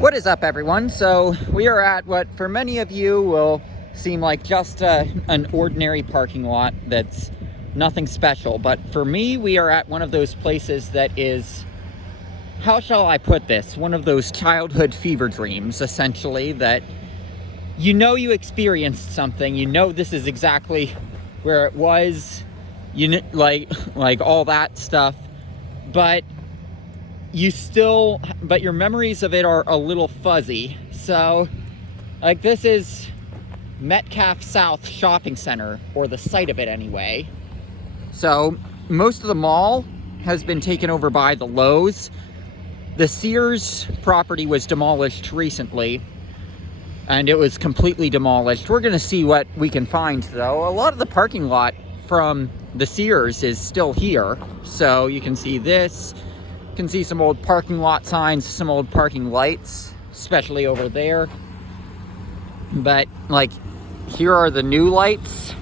What is up, everyone? So we are at what for many of you will seem like just an ordinary parking lot that's nothing special, but for me we are at one of those places that is, how shall I put this, one of those childhood fever dreams, essentially, that you know you experienced something, you know this is exactly where it was, you know, like all that stuff, but your memories of it are a little fuzzy. So like, this is Metcalf South shopping center, or the site of it anyway. So most of the mall has been taken over by the Lowe's. The Sears property was demolished recently, and it was completely demolished. We're gonna see what we can find though. A lot of the parking lot from the Sears is still here. So you can see this. You can see some old parking lot signs, some old parking lights, especially over there. But like, here are the new lights.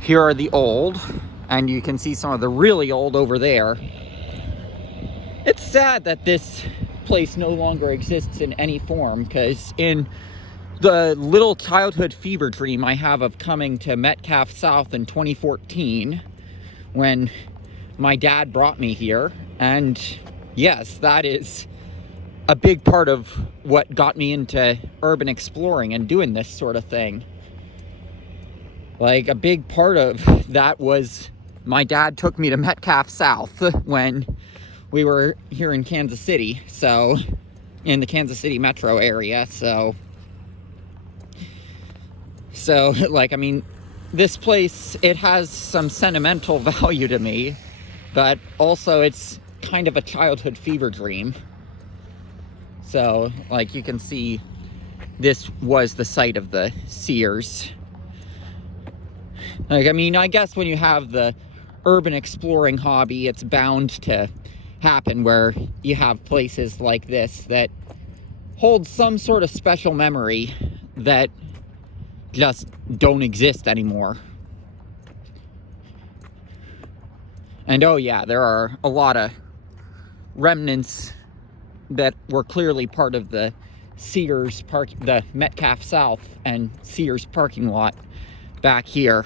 Here are the old, and you can see some of the really old over there. It's sad that this place no longer exists in any form, because in the little childhood fever dream I have of coming to Metcalf South in 2014, when my dad brought me here, and yes, that is a big part of what got me into urban exploring and doing this sort of thing. Like, a big part of that was my dad took me to Metcalf South when we were here in Kansas City, so in the Kansas City metro area. So like, I mean, this place, it has some sentimental value to me, but also it's kind of a childhood fever dream. So like, you can see this was the site of the Sears. Like, I mean, I guess when you have the urban exploring hobby, it's bound to happen where you have places like this that hold some sort of special memory that just don't exist anymore. And oh yeah, there are a lot of remnants that were clearly part of the Sears park, the Metcalf South and Sears parking lot back here.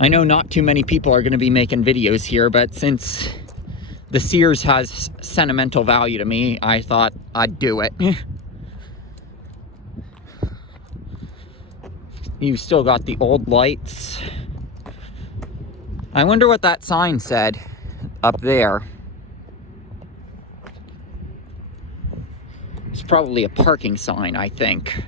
I know not too many people are going to be making videos here, but since the Sears has sentimental value to me, I thought I'd do it. You've still got the old lights. I wonder what that sign said up there. It's probably a parking sign, I think.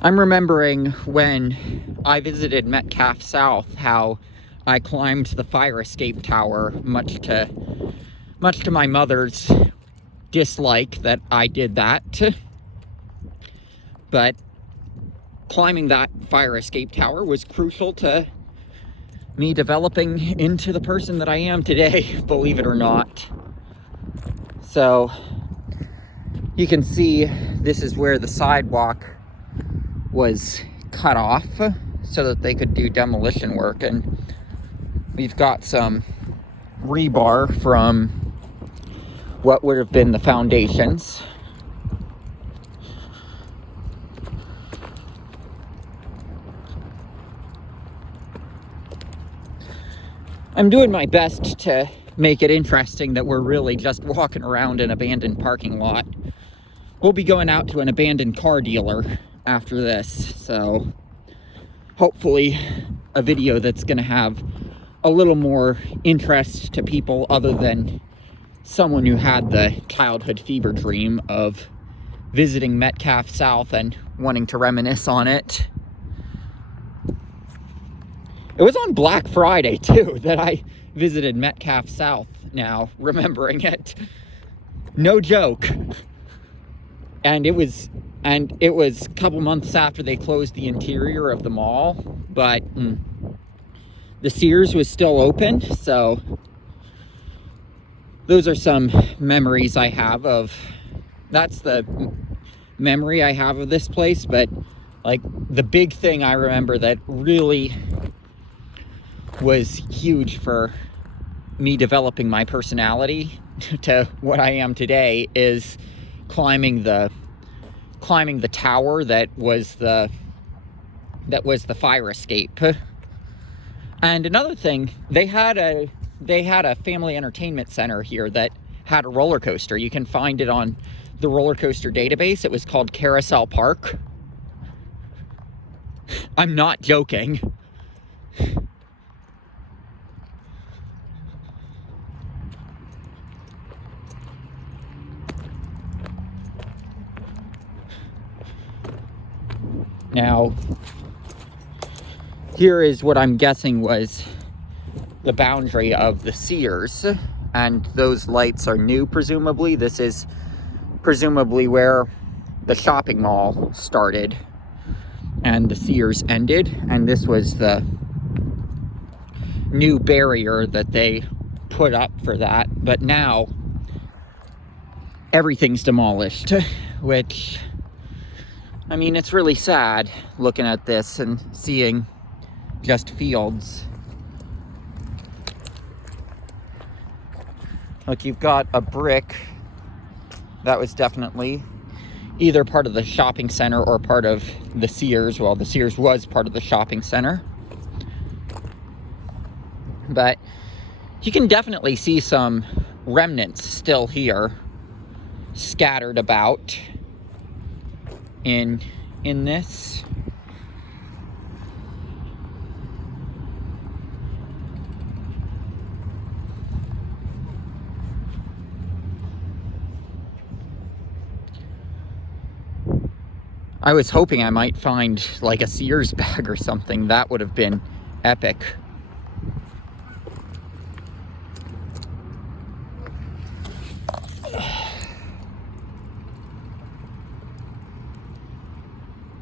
I'm remembering when I visited Metcalf South, how I climbed the fire escape tower, much to my mother's dislike that I did that. But climbing that fire escape tower was crucial to me developing into the person that I am today, believe it or not. So you can see this is where the sidewalk was cut off so that they could do demolition work, and we've got some rebar from what would have been the foundations. I'm doing my best to make it interesting that we're really just walking around an abandoned parking lot. We'll be going out to an abandoned car dealer after this, so hopefully a video that's gonna have a little more interest to people other than someone who had the childhood fever dream of visiting Metcalf South and wanting to reminisce on it. It was on Black Friday too that I visited Metcalf South, now remembering it. No joke. And it was a couple months after they closed the interior of the mall, but the Sears was still open, so those are some memories I have of, that's the memory I have of this place. But like the big thing I remember that really was huge for me developing my personality to what I am today is climbing the tower that was the fire escape. And another thing, they had a family entertainment center here that had a roller coaster. You can find it on the roller coaster database. It was called Carousel Park. I'm not joking. Now, here is what I'm guessing was the boundary of the Sears, and those lights are new, presumably. This is presumably where the shopping mall started and the Sears ended, and this was the new barrier that they put up for that. But now everything's demolished, which, I mean, it's really sad looking at this and seeing just fields. Look, you've got a brick that was definitely either part of the shopping center or part of the Sears. Well, the Sears was part of the shopping center. But you can definitely see some remnants still here, scattered about in this. I was hoping I might find like a Sears bag or something. That would have been epic.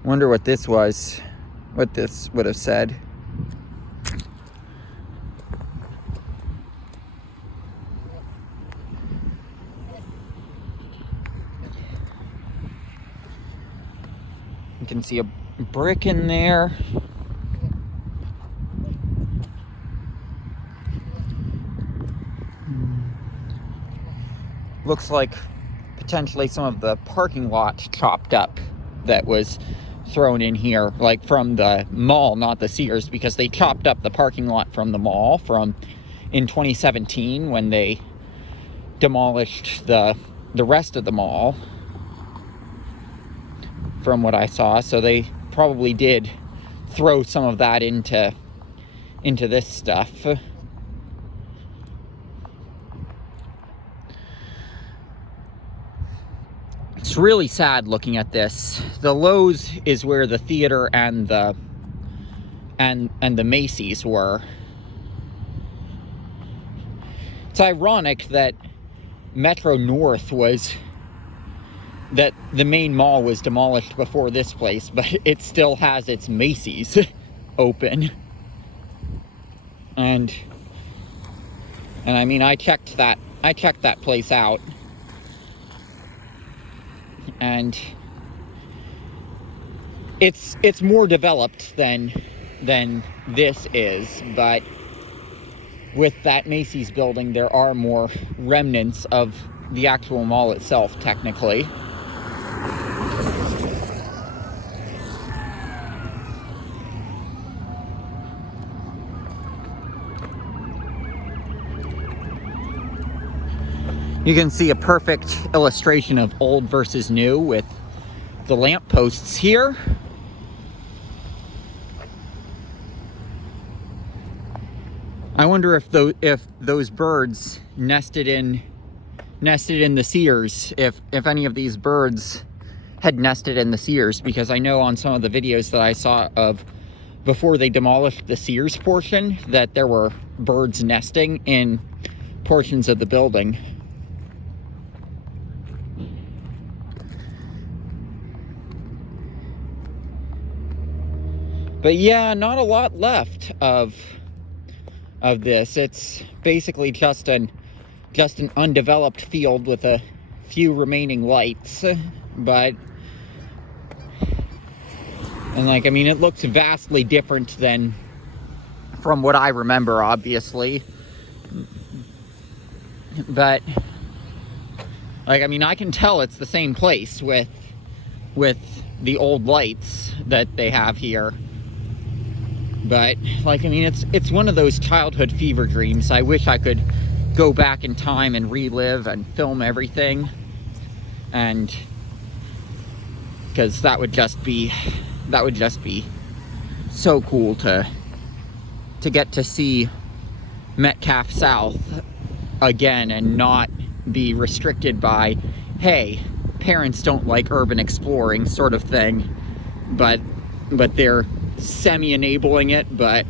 Wonder what this was, what this would have said. You can see a brick in there. Looks like potentially some of the parking lot chopped up that was thrown in here, like from the mall, not the Sears, because they chopped up the parking lot from the mall in 2017 when they demolished the rest of the mall, from what I saw. So they probably did throw some of that into this stuff. It's really sad looking at this. The Lowe's is where the theater and the Macy's were. It's ironic that Metro North that the main mall was demolished before this place, but it still has its Macy's open. And I mean, I checked that place out, and it's more developed than this is, but with that Macy's building, there are more remnants of the actual mall itself, technically. You can see a perfect illustration of old versus new with the lampposts here. I wonder if those birds nested in the Sears, if any of these birds had nested in the Sears, because I know on some of the videos that I saw of before they demolished the Sears portion that there were birds nesting in portions of the building. But yeah, not a lot left of this. It's basically just an just an undeveloped field with a few remaining lights, but, and like, I mean, it looks vastly different than from what I remember, obviously, but, like, I mean, I can tell it's the same place with the old lights that they have here. But, like, I mean, it's one of those childhood fever dreams. I wish I could go back in time and relive and film everything. And, because that would just be so cool to get to see Metcalf South again and not be restricted by, hey, parents don't like urban exploring sort of thing, but they're semi-enabling it, but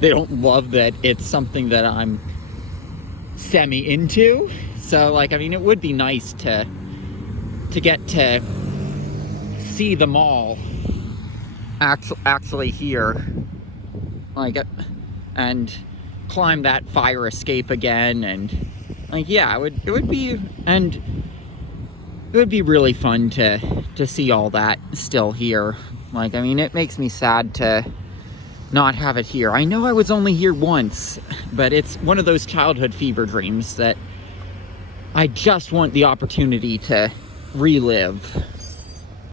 they don't love that it's something that I'm semi-into. So, like, I mean, it would be nice to get to see the mall actually here, like, and climb that fire escape again, and, like, yeah, it would be really fun to see all that still here. Like, I mean, it makes me sad to not have it here. I know I was only here once, but it's one of those childhood fever dreams that I just want the opportunity to relive.